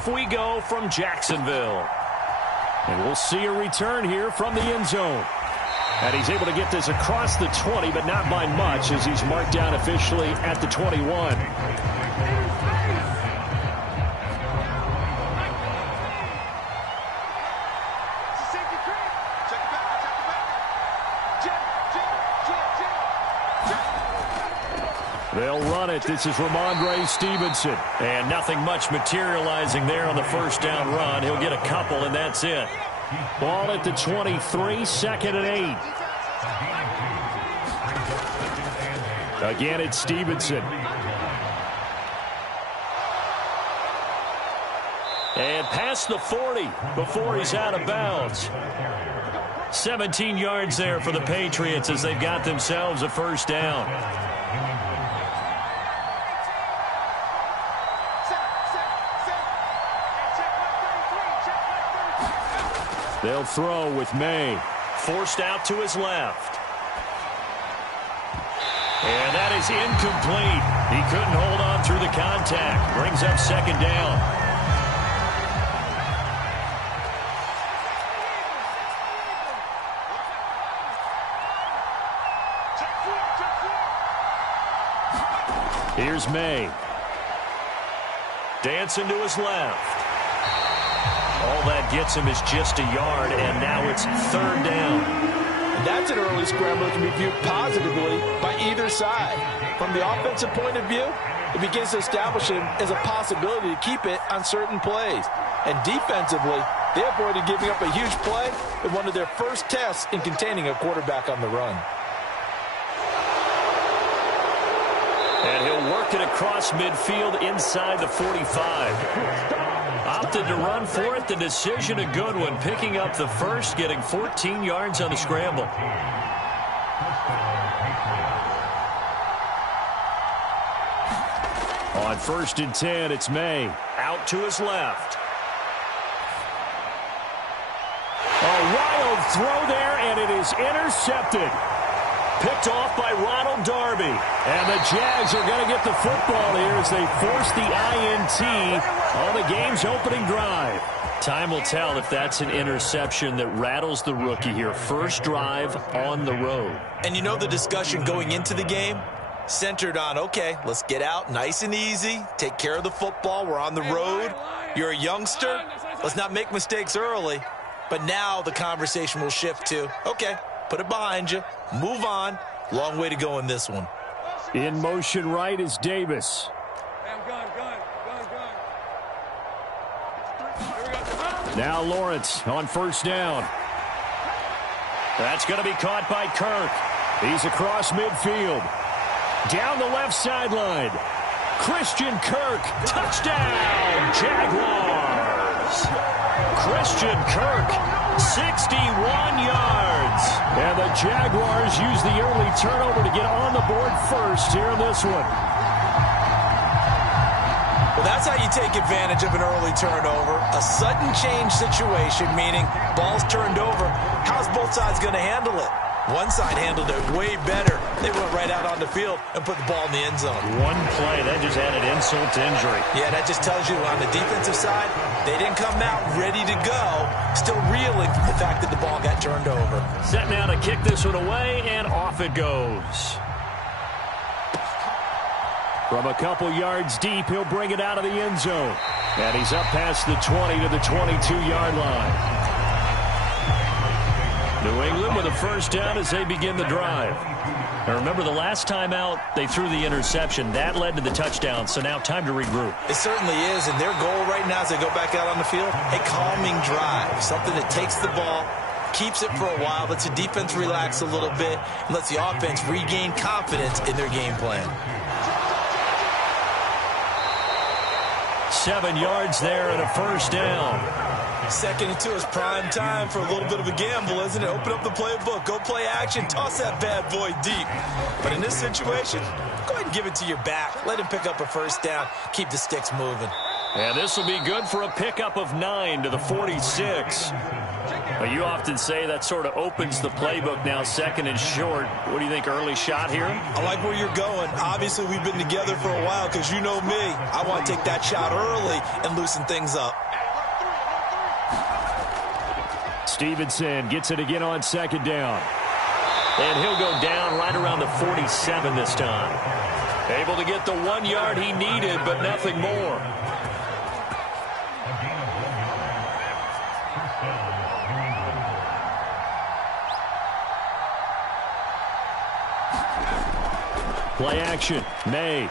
Off we go from Jacksonville. And we'll see a return here from the end zone. And he's able to get this across the 20, but not by much, as he's marked down officially at the 21. They'll run it. This is Ramondre Stevenson. And nothing much materializing there on the first down run. He'll get a couple, and that's it. Ball at the 23, second and 8. Again, it's Stevenson. And past the 40 before he's out of bounds. 17 yards there for the Patriots as they've got themselves a first down. They'll throw with May. Forced out to his left. And that is incomplete. He couldn't hold on through the contact. Brings up second down. Here's May. Dancing to his left. All that gets him is just a yard, and now it's third down. And that's an early scramble that can be viewed positively by either side. From the offensive point of view, it begins to establish him as a possibility to keep it on certain plays. And defensively, they avoided giving up a huge play in one of their first tests in containing a quarterback on the run. And he'll work it across midfield inside the 45. Opted to run for it. The decision a good one. Picking up the first, getting 14 yards on the scramble. On 1st and 10, it's May. Out to his left. A wild throw there, and it is intercepted. Picked off by Ronald Darby. And the Jags are going to get the football here as they force the INT on the game's opening drive. Time will tell if that's an interception that rattles the rookie here. First drive on the road. And you know the discussion going into the game? Centered on, okay, let's get out nice and easy. Take care of the football. We're on the road. You're a youngster. Let's not make mistakes early. But now the conversation will shift to, okay, put it behind you. Move on. Long way to go in this one. In motion right is Davis. Now Lawrence on first down. That's going to be caught by Kirk. He's across midfield. Down the left sideline. Christian Kirk. Touchdown, Jaguars. Christian Kirk, 61 yards. And the Jaguars use the early turnover to get on the board first here in this one. Well, that's how you take advantage of an early turnover. A sudden change situation, meaning ball's turned over. How's both sides going to handle it? One side handled it way better. They went right out on the field and put the ball in the end zone. One play, that just added insult to injury. Yeah, that just tells you on the defensive side, they didn't come out ready to go, still reeling from the fact that the ball got turned over. Set now to kick this one away, and off it goes. From a couple yards deep, he'll bring it out of the end zone. And he's up past the 20 to the 22-yard line. New England with a first down as they begin the drive. Now remember, the last time out, they threw the interception. That led to the touchdown, so now time to regroup. It certainly is, and their goal right now as they go back out on the field, a calming drive, something that takes the ball, keeps it for a while, lets the defense relax a little bit, and lets the offense regain confidence in their game plan. 7 yards there and a first down. Second and 2 is prime time for a little bit of a gamble, isn't it? Open up the playbook, go play action, toss that bad boy deep. But in this situation, go ahead and give it to your back. Let him pick up a first down, keep the sticks moving. And this will be good for a pickup of 9 to the 46. Well, you often say that sort of opens the playbook now, second and short. What do you think, early shot here? I like where you're going. Obviously, we've been together for a while because you know me. I want to take that shot early and loosen things up. Stevenson gets it again on second down. And he'll go down right around the 47 this time. Able to get the 1 yard he needed, but nothing more. Play action. May.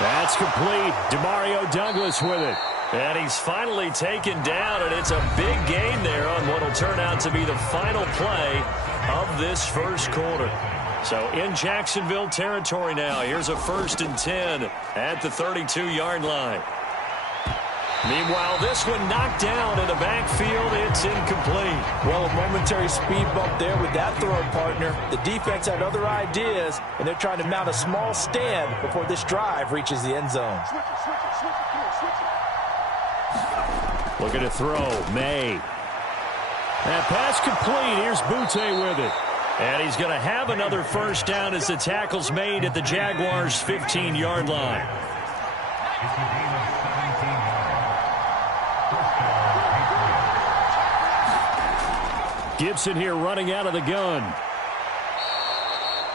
That's complete. Demario Douglas with it. And he's finally taken down, and it's a big gain there on what will turn out to be the final play of this first quarter. So in Jacksonville territory now, here's a 1st and 10 at the 32-yard line. Meanwhile, this one knocked down in the backfield. It's incomplete. Well, a momentary speed bump there with that throw, partner. The defense had other ideas, and they're trying to mount a small stand before this drive reaches the end zone. Looking to throw. May. That pass complete. Here's Butte with it. And he's going to have another first down as the tackle's made at the Jaguars' 15-yard line. Gibson here running out of the gun.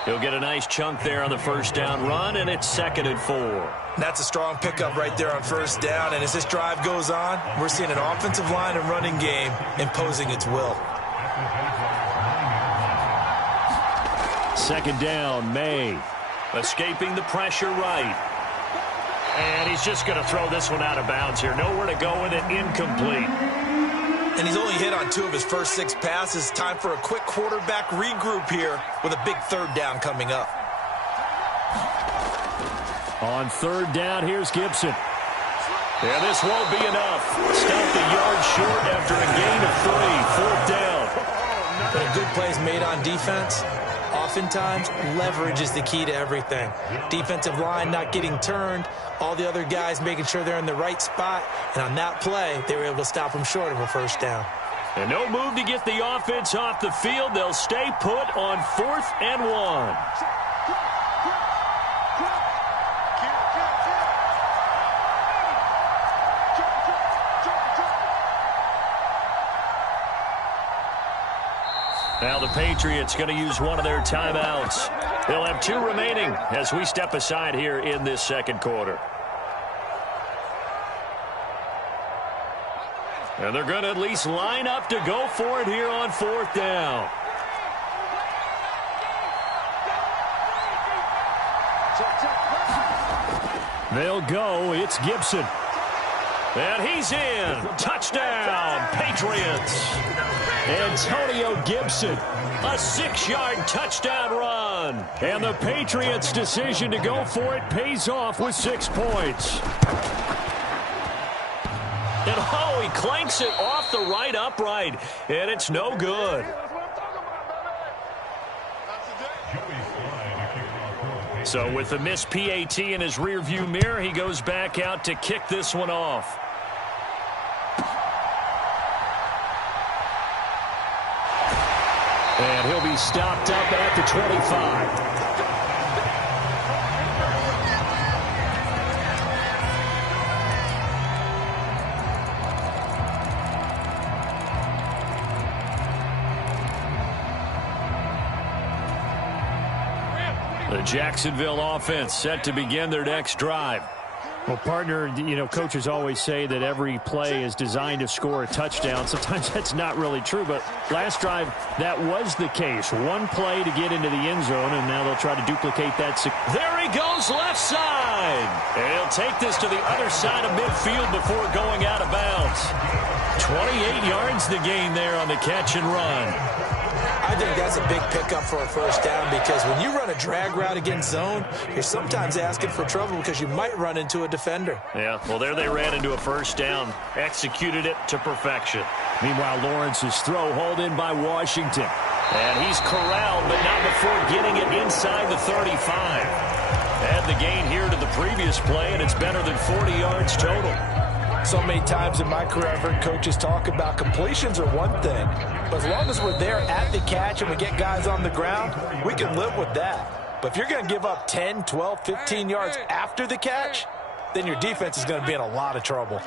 He'll get a nice chunk there on the first down run, and it's 2nd and 4. That's a strong pickup right there on first down, and as this drive goes on, we're seeing an offensive line and running game imposing its will. 2nd down, May. Escaping the pressure right. And he's just going to throw this one out of bounds here. Nowhere to go with it, incomplete. And he's only hit on 2 of his first 6 passes. Time for a quick quarterback regroup here with a big 3rd down coming up. On 3rd down, here's Gibson. Yeah, this won't be enough. Stopped a yard short after a gain of 3. 4th down. When a good play is made on defense, oftentimes leverage is the key to everything. Defensive line not getting turned, all the other guys making sure they're in the right spot, and on that play, they were able to stop them short of a first down. And no move to get the offense off the field. They'll stay put on 4th and 1. Now the Patriots going to use one of their timeouts. They'll have 2 remaining as we step aside here in this 2nd quarter. And they're going to at least line up to go for it here on 4th down. They'll go. It's Gibson. And he's in. Touchdown, Patriots. Antonio Gibson, a 6-yard touchdown run. And the Patriots' decision to go for it pays off with 6 points. And oh, he clanks it off the right upright, and it's no good. So with the missed PAT in his rearview mirror, he goes back out to kick this one off. And he'll be stopped up at the 25. The Jacksonville offense set to begin their next drive. Well, partner, you know, coaches always say that every play is designed to score a touchdown. Sometimes that's not really true, but last drive, that was the case. One play to get into the end zone, and now they'll try to duplicate that. There he goes, left side. And he'll take this to the other side of midfield before going out of bounds. 28 yards to gain there on the catch and run. I think that's a big pickup for a first down because when you run a drag route against zone, you're sometimes asking for trouble because you might run into a defender. Yeah, well, there they ran into a first down, executed it to perfection. Meanwhile, Lawrence's throw hauled in by Washington. And he's corralled, but not before getting it inside the 35. Add the gain here to the previous play, and it's better than 40 yards total. So many times in my career, I've heard coaches talk about completions are one thing. But as long as we're there at the catch and we get guys on the ground, we can live with that. But if you're going to give up 10, 12, 15 yards after the catch, then your defense is going to be in a lot of trouble.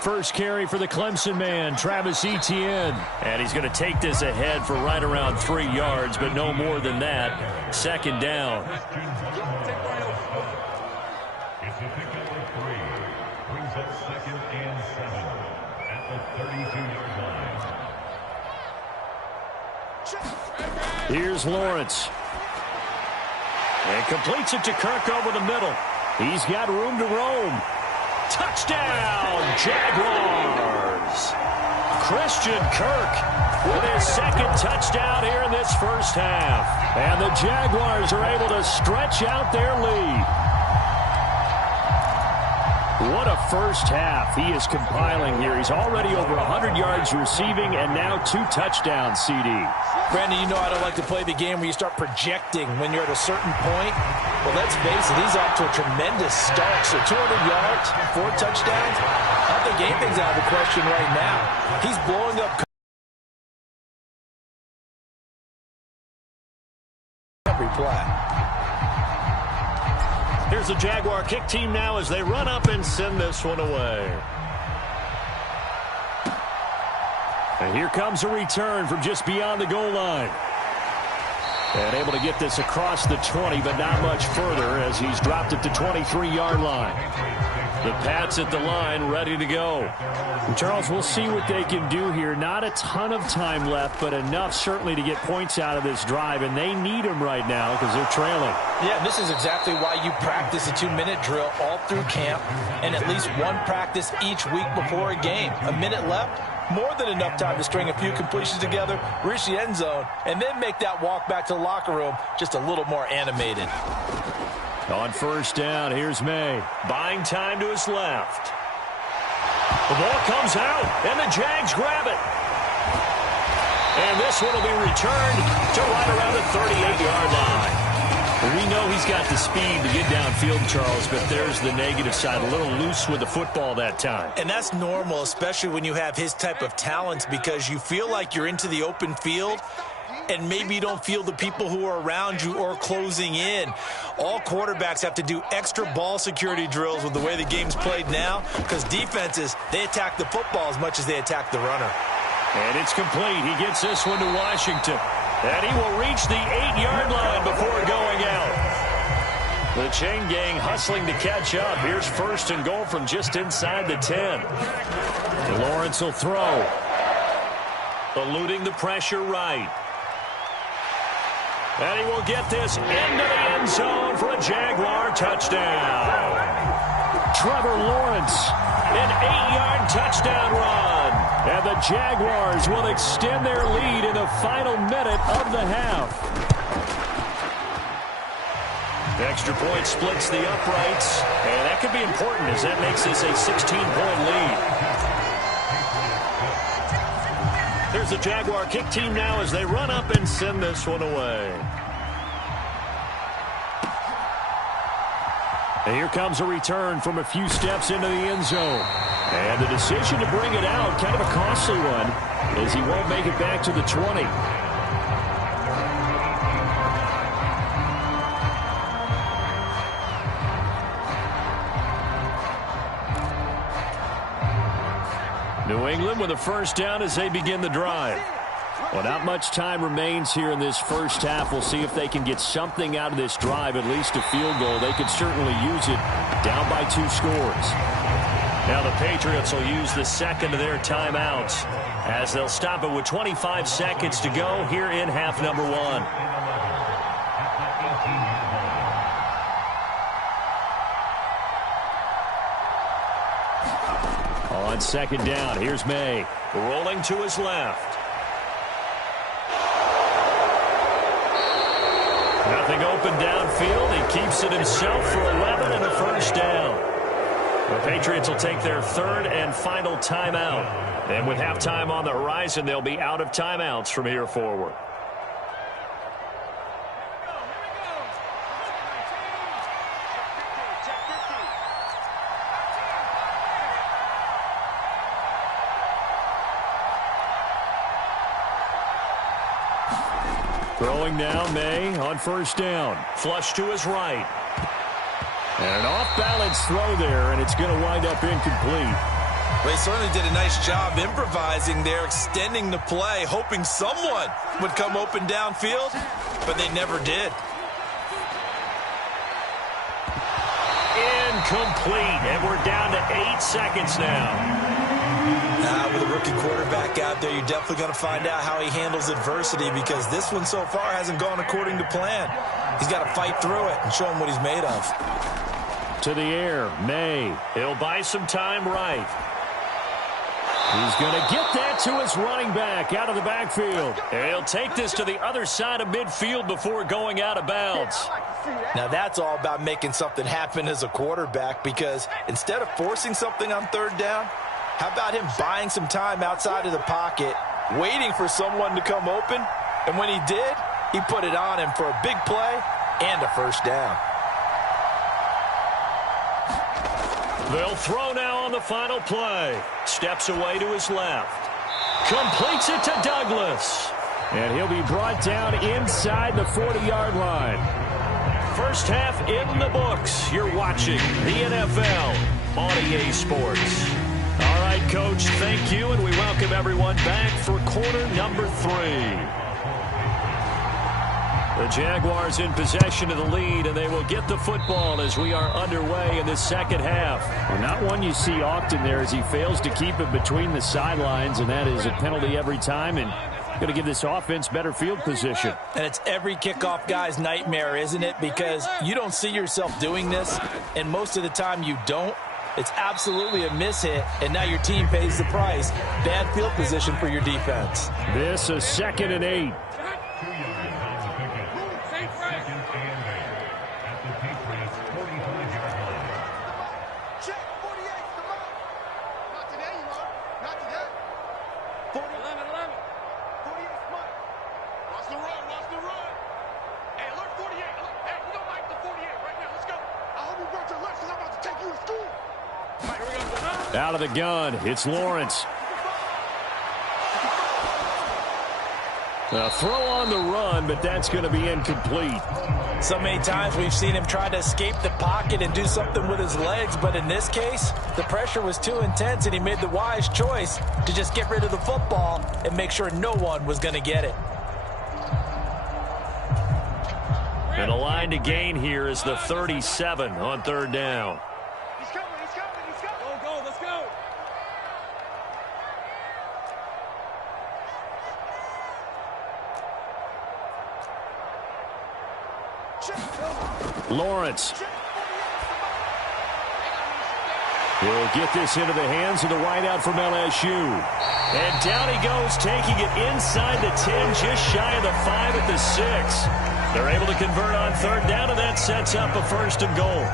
First carry for the Clemson man, Travis Etienne. And he's going to take this ahead for right around 3 yards, but no more than that. Second down. Here's Lawrence. And completes it to Kirk over the middle. He's got room to roam. Touchdown, Jaguars. Christian Kirk with his second touchdown here in this first half. And the Jaguars are able to stretch out their lead. What a first half he is compiling here. He's already over 100 yards receiving and now 2 touchdowns, CD. Brandon, you know I don't like to play the game where you start projecting when you're at a certain point. Well, let's face it, he's off to a tremendous start. So 200 yards, 4 touchdowns. I don't think anything's out of the question right now. He's blowing up every play. Here's the Jaguar kick team now as they run up and send this one away. And here comes a return from just beyond the goal line. And able to get this across the 20, but not much further as he's dropped it to 23-yard line. The Pats at the line, ready to go. And Charles, we'll see what they can do here. Not a ton of time left, but enough certainly to get points out of this drive, and they need them right now because they're trailing. Yeah, this is exactly why you practice a 2-minute drill all through camp and at least one practice each week before a game. A minute left, more than enough time to string a few completions together, reach the end zone, and then make that walk back to the locker room just a little more animated. On first down, here's May. Buying time to his left. The ball comes out, and the Jags grab it. And this one will be returned to right around the 38-yard line. We know he's got the speed to get downfield, Charles, but there's the negative side. A little loose with the football that time. And that's normal, especially when you have his type of talents, because you feel like you're into the open field and maybe you don't feel the people who are around you or closing in. All quarterbacks have to do extra ball security drills with the way the game's played now, because defenses, they attack the football as much as they attack the runner. And it's complete. He gets this one to Washington. And he will reach the 8-yard line before going out. The chain gang hustling to catch up. Here's first and goal from just inside the 10. And Lawrence will throw. Eluding the pressure right. And he will get this into the end zone for a Jaguar touchdown. Trevor Lawrence, an 8-yard touchdown run. And the Jaguars will extend their lead in the final minute of the half. The extra point splits the uprights, and that could be important as that makes this a 16-point lead. There's the Jaguar kick team now as they run up and send this one away. And here comes a return from a few steps into the end zone. And the decision to bring it out, kind of a costly one, as he won't make it back to the 20. New England with a first down as they begin the drive. Well, not much time remains here in this first half. We'll see if they can get something out of this drive, at least a field goal. They could certainly use it down by 2 scores. Now the Patriots will use the second of their timeouts as they'll stop it with 25 seconds to go here in half number 1. On second down, here's May. Rolling to his left. Nothing open downfield. He keeps it himself for 11 and a first down. The Patriots will take their third and final timeout. And with halftime on the horizon, they'll be out of timeouts from here forward. Throwing now, May on first down. Flush to his right. And an off-balance throw there, and it's going to wind up incomplete. Well, he certainly did a nice job improvising there, extending the play, hoping someone would come open downfield, but they never did. Incomplete, and we're down to 8 seconds now. With a rookie quarterback out there, you're definitely going to find out how he handles adversity, because this one so far hasn't gone according to plan. He's got to fight through it and show him what he's made of. To the air, May. He'll buy some time right. He's going to get that to his running back out of the backfield. And he'll take this to the other side of midfield before going out of bounds. Now that's all about making something happen as a quarterback, because instead of forcing something on third down, how about him buying some time outside of the pocket, waiting for someone to come open, and when he did, he put it on him for a big play and a first down. They'll throw now on the final play. Steps away to his left. Completes it to Douglas. And he'll be brought down inside the 40-yard line. First half in the books. You're watching the NFL on EA Sports. All right, Coach, thank you, and we welcome everyone back for quarter number 3. The Jaguars in possession of the lead, and they will get the football as we are underway in this second half. Well, not one you see often there, as he fails to keep it between the sidelines, and that is a penalty every time, and going to give this offense better field position. And it's every kickoff guy's nightmare, isn't it? Because you don't see yourself doing this, and most of the time you don't. It's absolutely a mishit, and now your team pays the price. Bad field position for your defense. This is 2nd and 8. Out of the gun, it's Lawrence. A throw on the run, but that's going to be incomplete. So many times we've seen him try to escape the pocket and do something with his legs, but in this case, the pressure was too intense, and he made the wise choice to just get rid of the football and make sure no one was going to get it. And a line to gain here is the 37 on third down. Lawrence. He'll get this into the hands of the wideout from LSU. And down he goes, taking it inside the 10, just shy of the 5 at the 6. They're able to convert on third down, and that sets up a 1st and goal.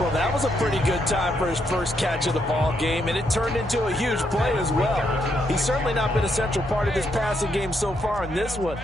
Well, that was a pretty good time for his first catch of the ball game, and it turned into a huge play as well. He's certainly not been a central part of this passing game so far in this one.